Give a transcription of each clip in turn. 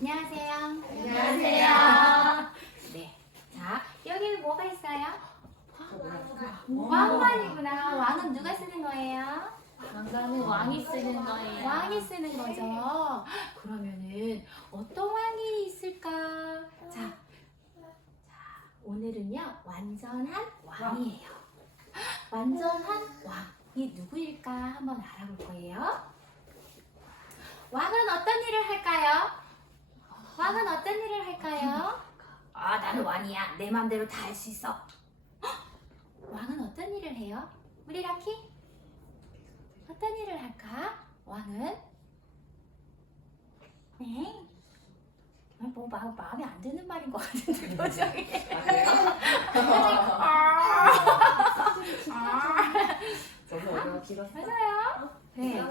안녕하세요. 안녕하세요. 네. 자, 여기는 뭐가 있어요? 왕관이구나. 왕은 누가 쓰는 거예요? 왕관은 왕이 쓰는 거예요. 왕이 쓰는 거죠. 그러면은 어떤 왕이 있을까? 자, 오늘은요 완전한 왕이에요. 완전한 왕이 누구일까 한번 알아볼 거예요. 왕은 어떤 일을 할까요? 왕은 어떤 일을 할까요? 아, 나는 왕이야. 내 맘대로 다 할 수 있어. 왕은 어떤 일을 해요? 우리 라키? 어떤 일을 할까? 왕은? 네? 뭐 마음에 안 드는 말인 것 같은데 표정이. 맞아요. 네.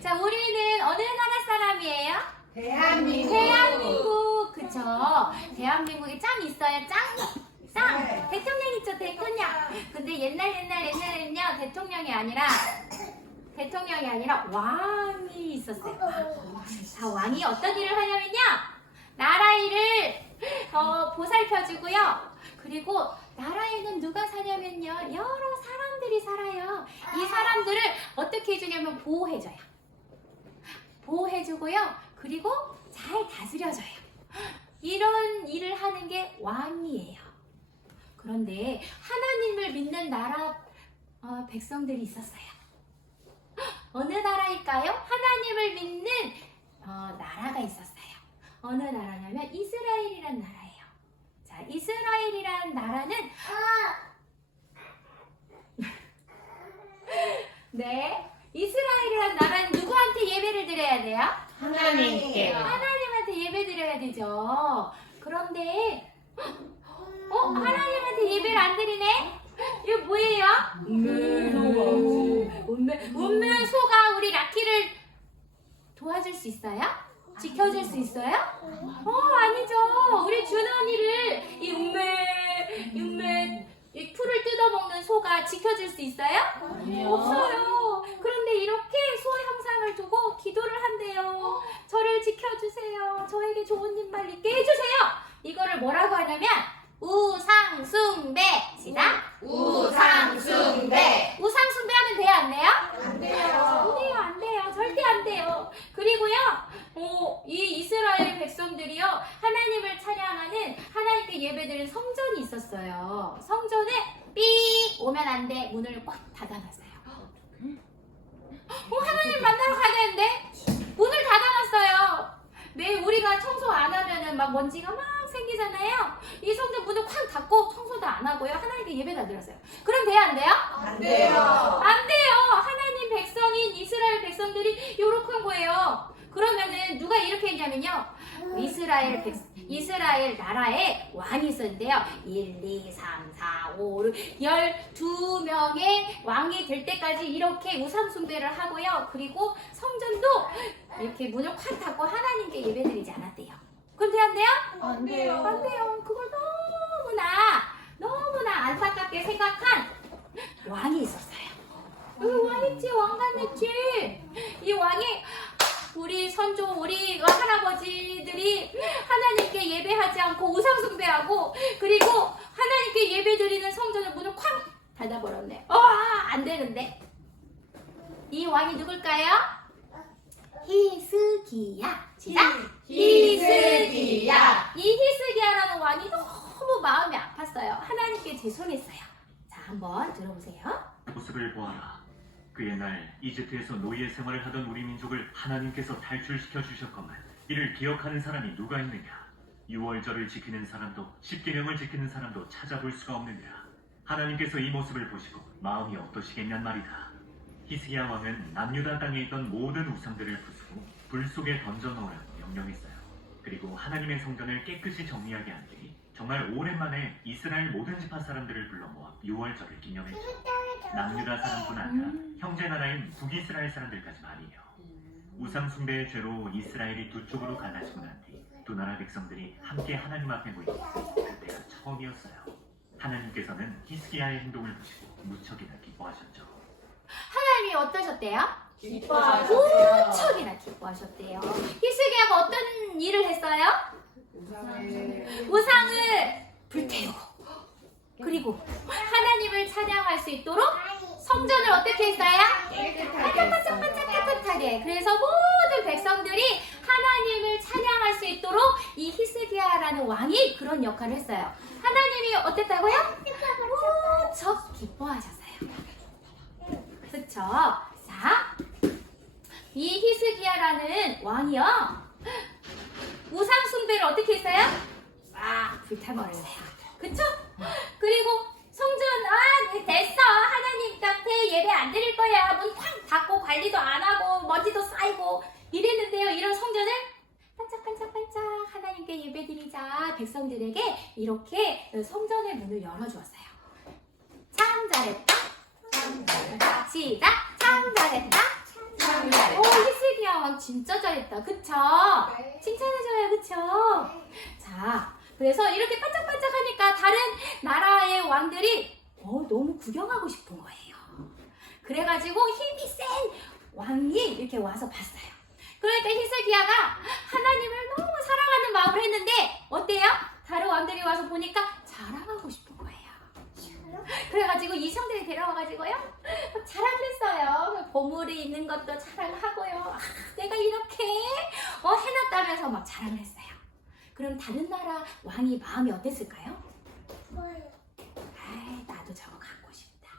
자, 우리는 어느 나라 사람이에요? 대한민국. 그쵸? 대한민국에 짱 있어요. 짱. 대통령 있죠, 대통령. 근데 옛날에는요 대통령이 아니라 왕이 있었어요. 자, 왕이 어떤 일을 하냐면요, 나라 일을 보살펴주고요. 그리고 나라에는 누가 사냐면요, 여러 사람들이 살아요. 이 사람들을 어떻게 해주냐면 보호해주고요. 그리고 잘 다스려줘요. 이런 일을 하는 게 왕이에요. 그런데 하나님을 믿는 나라 백성들이 있었어요. 어느 나라일까요? 하나님을 믿는 나라가 있었어요. 어느 나라냐면 이스라엘이란 나라예요. 자, 이스라엘이란 나라는 네, 이스라엘이란 나라는 누구한테 예배를 드려야 돼요? 하나님께. 하나님한테 예배 드려야 되죠. 그런데 하나님한테 예배를 안 드리네? 이거 뭐예요? 운명소가 우리 라키를 도와줄 수 있어요? 지켜줄 수 있어요? 아니죠. 우리 준원이를 이 풀을 뜯어먹는 소가 지켜줄 수 있어요? 없어요. 그런데 이렇게 소 형상을 두고 기도를 한대요. 저를 지켜주세요. 저에게 좋은 일만 있게 해주세요. 이거를 뭐라고 하냐면 우상숭배. 시작. 우상숭배. 우상숭배하면 돼요, 안 돼요? 안 돼요. 안 돼요. 절대 안 돼요. 그리고요, 이 이스라엘 백성들이요, 하나님을 찬양하는, 하나님께 예배드리는 성전이 있었어요. 성전에 삐 오면 안 돼. 문을 꽉 닫아놨어요. 하나님 만나러 가야 되는데 문을 닫아놨어요. 네, 우리가 청소 안 하면은 막 먼지가 막 생기잖아요. 이 성전 문을 꽉 닫고 청소도 안 하고요, 하나님께 예배도 안 드렸어요. 그럼 돼요, 안 돼요? 안 돼요. 안 돼요. 하나님 백성인 이스라엘 백성들이 요렇게 거예요. 그러면은 누가 이렇게 했냐면요, 이스라엘 나라에 왕이 있었는데요. 1, 2, 3, 4, 5, 6, 12명의 왕이 될 때까지 이렇게 우상숭배를 하고요. 그리고 성전도 이렇게 문을 콱 닫고 하나님께 예배드리지 않았대요. 그럼 돼요, 안 돼요? 안 돼요. 안 돼요. 그걸 너무나 안타깝게 생각한 왕이 있었어요. 왕이지, 왕관이지. 이 왕이 우리 선조, 우리 할아버지들이 하나님께 예배하지 않고 우상숭배하고, 그리고 하나님께 예배드리는 성전의 문을 콱 닫아버렸네. 안 되는데. 이 왕이 누굴까요? 히스기야. 시작. 히스기야. 이 히스기야라는 왕이 너무 마음이 아팠어요. 하나님께 죄송했어요. 자, 한번 들어보세요. 모습을 보아라. 그 옛날 이집트에서 노예 생활을 하던 우리 민족을 하나님께서 탈출시켜 주셨건만 이를 기억하는 사람이 누가 있느냐? 유월절을 지키는 사람도 십계명을 지키는 사람도 찾아볼 수가 없느니라. 하나님께서 이 모습을 보시고 마음이 어떠시겠냔 말이다. 히스기야 왕은 남유다 땅에 있던 모든 우상들을 부수고 불 속에 던져넣으라고 명령했어요. 그리고 하나님의 성전을 깨끗이 정리하게 한 뒤 정말 오랜만에 이스라엘 모든 지파 사람들을 불러 모아 유월절을 기념했죠. 남유다 사람뿐 아니라 형제 나라인 북이스라엘 사람들까지 말이에요. 우상 숭배의 죄로 이스라엘이 두 쪽으로 갈라지고 난 뒤 두 나라 백성들이 함께 하나님 앞에 모인 것은 그때가 처음이었어요. 하나님께서는 히스기야의 행동을 보시고 무척이나 기뻐하셨죠. 하나님이 어떠셨대요? 기뻐하셨대요. 무척이나 기뻐하셨대요. 히스기야가 어떤 일을 했어요? 우상을 불태우고, 그리고 하나님을 찬양할 수 있도록 성전을 어떻게 했어요? 반짝반짝 깨끗하게. 그래서 모든 백성들이 하나님을 찬양할 수 있도록 이 히스기야라는 왕이 그런 역할을 했어요. 하나님이 어땠다고요? 무척 기뻐하셨어요. 그쵸? 자, 이 히스기야라는 왕이요, 우상 숭배를 어떻게 했어요? 막 불타버렸어요. 그쵸? 그리고 성전, 됐어, 하나님 앞에 예배 안 드릴 거야, 문 탁 닫고 관리도 안 하고 먼지도 쌓이고 이랬는데요, 이런 성전을 반짝반짝반짝 하나님께 예배 드리자 백성들에게 이렇게 성전의 문을 열어주었어요. 참 잘했다. 시작. 참 잘했다. 오, 히스기야 왕 진짜 잘했다. 그쵸? 칭찬해줘요. 그쵸? 자, 그래서 이렇게 반짝반짝 하니까 다른 나라의 왕들이 너무 구경하고 싶은 거예요. 그래가지고 힘이 센 왕이 이렇게 와서 봤어요. 그러니까 히스기야가 하나님을 너무 사랑하는 마음을 했는데 어때요? 다른 왕들이 와서 보니까 자랑하고 싶은 거예요. 그래가지고 이성들이 데려와가지고요, 자랑을 했어요. 보물이 있는 것도 자랑하고요. 내가 이렇게 해놨다면서 막 자랑을 했어요. 그럼 다른 나라 왕이 마음이 어땠을까요? 나도 저거 갖고 싶다.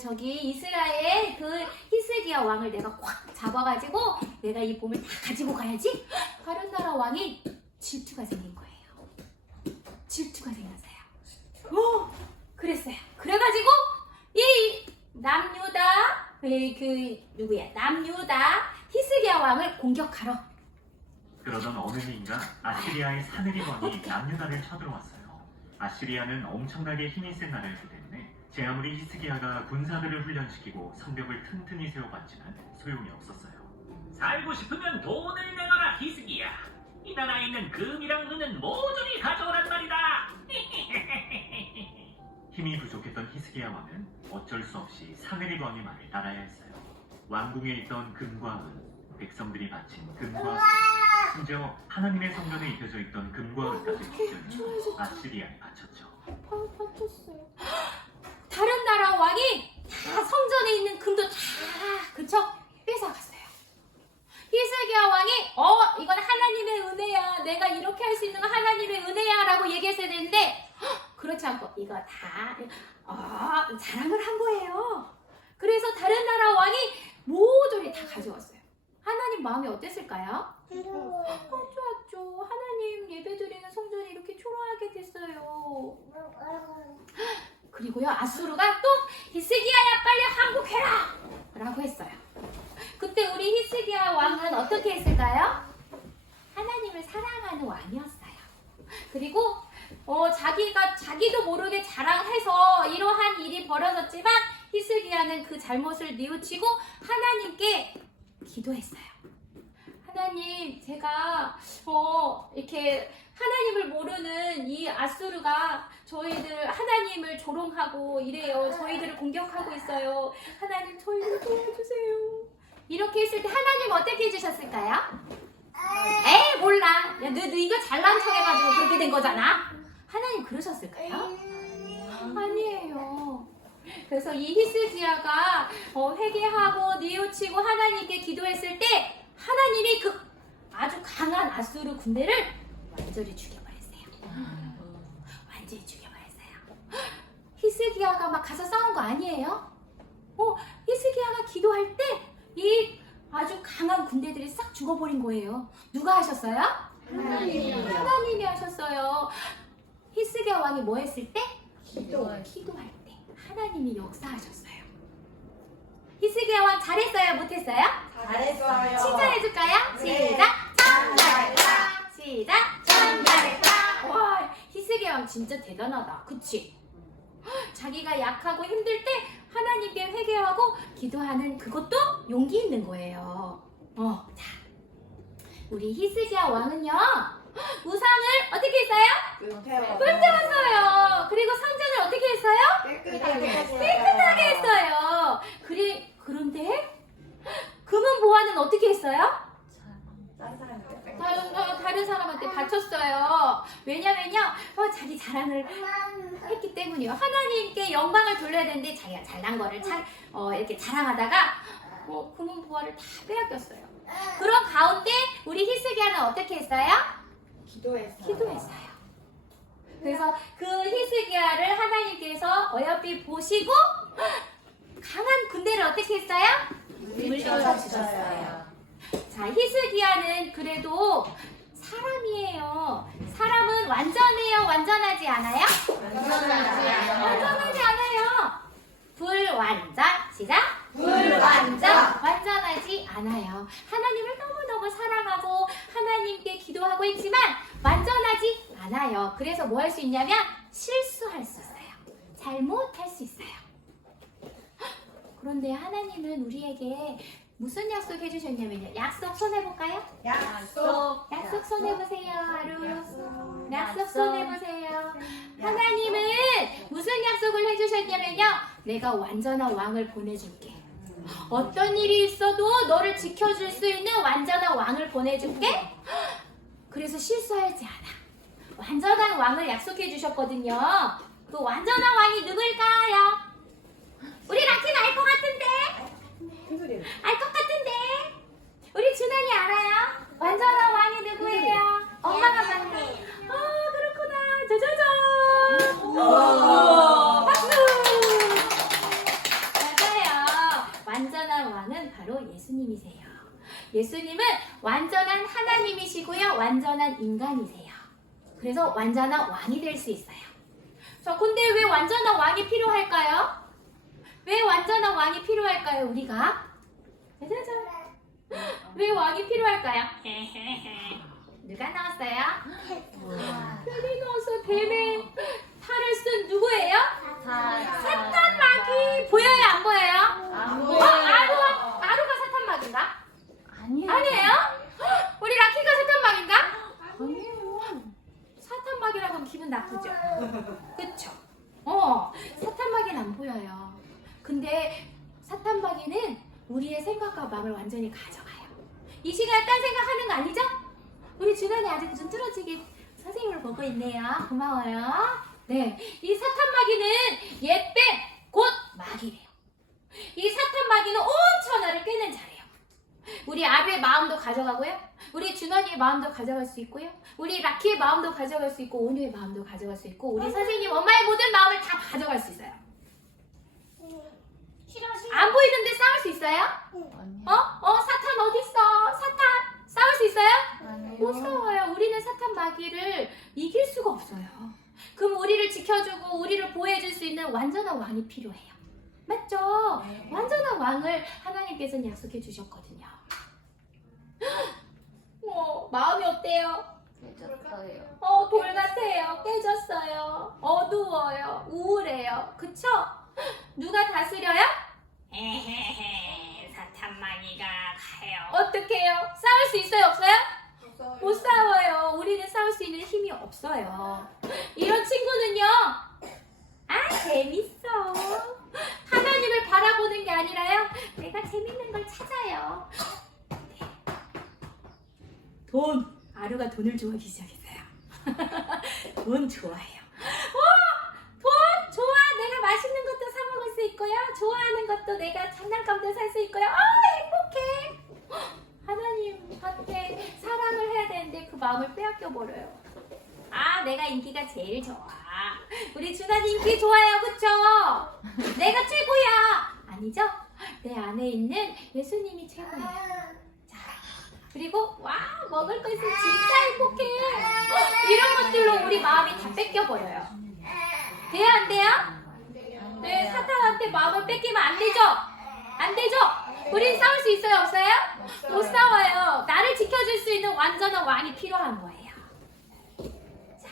저기 이스라엘 그 히스기야 왕을 내가 확 잡아가지고 내가 이 보물 다 가지고 가야지. 다른 나라 왕이 질투가 생긴 거예요. 질투가 생겼어요. 그랬어요. 그래가지고 이 남유다 남유다 히스기야 왕을 공격하러. 그러던 어느 해인가 아시리아의 사느림 왕이 남유다를 쳐들어왔어요. 아시리아는 엄청나게 힘이 센 나라였기 때문에 제 아무리 히스기야가 군사들을 훈련시키고 성벽을 튼튼히 세워봤지만 소용이 없었어요. 살고 싶으면 돈을 내놔라, 히스기야. 이 나라에 있는 금이랑 은은 모조리 가져오란 말이다. 힘이 부족했던 히스기야 왕은 어쩔 수 없이 사느립 왕의 말을 따라야 했어요. 왕궁에 있던 금과 은, 백성들이 바친 금과 은, 심지어 하나님의 성전에 입혀져 있던 금과 은까지 빚져서 아시리아에 바쳤죠. 바쳤어요. 다른 나라 왕이 다 성전에 있는 금도 다 그쵸? 뺏어갔어요. 히스기야 왕이 이건 하나님의 은혜야, 내가 이렇게 할 수 있는 건 하나님의 은혜야 라고 얘기했어야 되는데 그렇지 않고 이거 다 자랑을 한 거예요. 그래서 다른 나라 왕이 모조리 다 가져왔어요. 하나님 마음이 어땠을까요? 좋았죠. 하나님 예배드리는 성전이 이렇게 초라하게 됐어요. 그리고요, 아수르가 또 히스기야야 빨리 항복해라 라고 했어요. 그때 우리 히스기야 왕은 어떻게 했을까요? 하나님을 사랑하는 왕이었어요. 그리고 자기도 모르게 자랑해서 이러한 일이 벌어졌지만 히스기야는 그 잘못을 뉘우치고 하나님께 기도했어요. 하나님, 제가 이렇게 하나님을 모르는 이 아수르가 저희들 하나님을 조롱하고 이래요. 저희들을 공격하고 있어요. 하나님, 저희를 도와주세요. 이렇게 했을 때 하나님 어떻게 해주셨을까요? 에이, 몰라. 야, 너 이거 잘난 척 해가지고 그렇게 된 거잖아. 하나님 그러셨을까요? 아니에요. 그래서 이 히스기야가 회개하고 뉘우치고 하나님께 기도했을 때 하나님이 그 아주 강한 아수르 군대를 완전히 죽여버렸어요. 완전히 죽여버렸어요. 히스기야가 막 가서 싸운 거 아니에요? 히스기야가 기도할 때 이 아주 강한 군대들이 싹 죽어버린 거예요. 누가 하셨어요? 하나님이 하셨어요. 히스기야 왕이 뭐 했을 때? 기도할 때 하나님이 역사하셨어요. 히스기야 왕 잘했어요? 못했어요? 잘했어요. 칭찬해줄까요? 네. 시작! 참 잘했다! 시작! 참 잘했다! 와, 히스기야 왕 진짜 대단하다. 그치? 자기가 약하고 힘들 때 하나님께 회개하고 기도하는 그것도 용기 있는 거예요. 자, 우리 히스기야 왕은요, 우상을 어떻게 했어요? 불태웠어요. 그리고 성전을 어떻게 했어요? 깨끗하게 했어요. 그런데 금은 보화는 어떻게 했어요? 다른 사람한테 바쳤어요. 왜냐면요, 자기 자랑을 했기 때문이요. 하나님께 영광을 돌려야 되는데 자기가 잘난 거를 이렇게 자랑하다가 금은 보화를 다 빼앗겼어요. 그런 가운데 우리 히스기야는 어떻게 했어요? 기도했어요. 그래서 그 히스기야를 하나님께서 어여삐 보시고 강한 군대를 어떻게 했어요? 물려주셨어요. 주셨어요. 자, 히스기야는 그래도 사람이에요. 사람은 완전해요? 완전하지 않아요? 완전하지 않아요. 불완전. 시작. 완전하지 않아요. 하나님을 너무너무 사랑하고 하나님께 기도하고 있지만 완전하지 않아요. 그래서 뭐 할 수 있냐면 실수할 수 있어요. 잘못할 수 있어요. 그런데 하나님은 우리에게 무슨 약속 해주셨냐면요. 약속 손해볼까요? 약속 손해보세요. 하루. 약속 손해보세요. 하나님은 무슨 약속을 해주셨냐면요. 내가 완전한 왕을 보내줄게. 어떤 일이 있어도 너를 지켜줄 수 있는 완전한 왕을 보내줄게. 그래서 실수하지 않아. 완전한 왕을 약속해 주셨거든요. 그 완전한 왕이 누구일까요? 우리 라키는 알 것 같은데? 알 것 같은데? 우리 준환이 알아요? 완전한 왕이 누구예요? 엄마가 맞네. 그렇구나. 짜자잔. 박수. 맞아요. 완전한 왕은 바로 예수님이세요. 예수님은 완전한 하나님이시고요. 완전한 인간이세요. 그래서 완전한 왕이 될 수 있어요. 자, 근데 왜 완전한 왕이 필요할까요? 왜 완전한 왕이 필요할까요, 우리가? 짜자잔. 왜 왕이 필요할까요? 누가 나왔어요? 뱀이 나왔어요. 뱀의 탈을 쓴 누구예요? 사탄 마귀. 보여요, 안 보여요? 안 보여요. 아루가 사탄 마귀인가? 아니에요? 우리 라키가 사탄 마귀인가? 아니에요. 사탄 마귀라고 하면 기분 나쁘죠? 그쵸? 사탄 마귀는 안 보여요. 근데 사탄 마귀는 우리의 생각과 마음을 완전히 가져가요. 이 시간에 딴 생각하는 거 아니죠? 우리 준환이 아직 눈 뚫어지게 선생님을 보고 있네요. 고마워요. 네, 이 사탄 마귀는 옛뱀 곧 마귀래요. 이 사탄 마귀는 온 천하를 꿰는 자래요. 우리 아루의 마음도 가져가고요. 우리 준환이의 마음도 가져갈 수 있고요. 우리 라키의 마음도 가져갈 수 있고 온유의 마음도 가져갈 수 있고 우리 선생님 엄마의 모든 마음을 다 가져갈 수 있어요. 안 보이는데 싸울 수 있어요? 사탄 어디 있어? 사탄 싸울 수 있어요? 못 싸워요. 우리는 사탄 마귀를 이길 수가 없어요. 그럼 우리를 지켜주고 우리를 보호해줄 수 있는 완전한 왕이 필요해요. 맞죠? 완전한 왕을 하나님께서는 약속해 주셨거든요. 마음이 어때요? 돌 같아요. 깨졌어요. 어두워요. 우울해요. 그쵸? 누가 다스려요? 사탄 마귀가 가요. 어떻게 해요? 싸울 수 있어요? 없어요? 못 싸워요. 우리는 싸울 수 있는 힘이 없어요. 이런 친구는요. 재밌어. 하나님을 바라보는 게 아니라요. 내가 재밌는 걸 찾아요. 돈. 아루가 돈을 좋아하기 시작했어요. 돈 좋아해요. 돈 좋아. 내가 맛있는 것도 사 먹을 수 있고요. 좋아하는 것도 내가 장난감도 살 수 있고요. 행복해. 하나님한테 사랑을 해야 되는데 그 마음을 빼앗겨 버려요. 내가 인기가 제일 좋아. 우리 준환이 인기 좋아요. 그쵸? 내가 최고야. 아니죠? 내 안에 있는 예수님이 최고예요. 자, 그리고 먹을 거 있으면 진짜 행복해. 이런 것들로 우리 마음이 다 뺏겨버려요. 돼요? 안 돼요? 네, 사탄한테 마음을 뺏기면 안 되죠? 안 되죠? 우린 싸울 수 있어요? 없어요? 못 싸워요. 나를 지켜줄 수 있는 완전한 왕이 필요한 거예요. 자,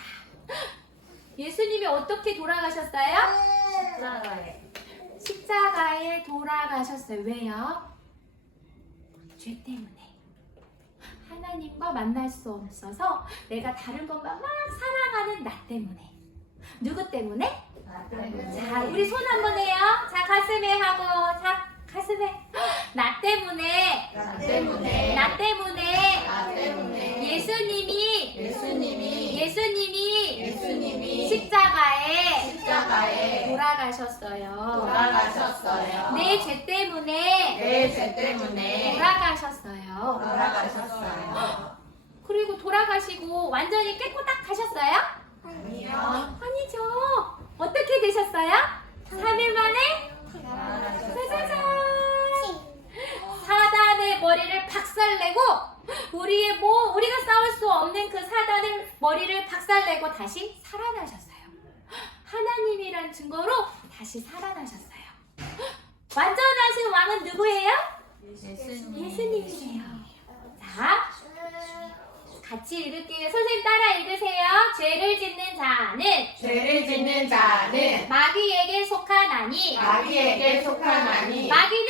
예수님이 어떻게 돌아가셨어요? 십자가에 돌아가셨어요. 왜요? 죄 때문에. 하나님과 만날 수 없어서 내가 다른 것만 막 사랑하는 나 때문에. 누구 때문에? 자, 우리 손 한번 해요. 자, 가슴에 하고, 자, 가슴에. 나 때문에. 돌아가셨어요. 돌아가셨어요. 내 죄 때문에 내 죄 때문에 돌아가셨어요. 돌아가셨어요. 그리고 돌아가시고 완전히 깨꼬닥하셨어요? 아니요. 아니죠. 어떻게 되셨어요? 3일 만에 짜자잔! 사단의 머리를 박살내고 우리가 싸울 수 없는 그 사단의 머리를 박살내고 다시 살아나셨어요. 하나님이란 증거로 다시 살아나셨어요. 완전하신 왕은 누구예요? 예수님이세요. 자, 같이 읽을게요. 선생님 따라 읽으세요. 죄를 짓는 자는 죄를 짓는 자는 마귀에게 속하나니 마귀에게 속하나니 마귀는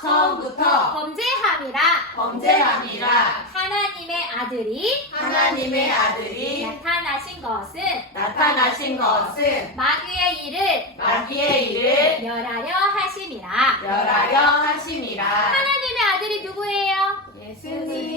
처음부터 범죄함이라 하나님의 아들이 나타나신 것은 마귀의 일을 멸하려 하심이라. 멸하려 하심이라. 하나님의 아들이 누구예요? 예수님.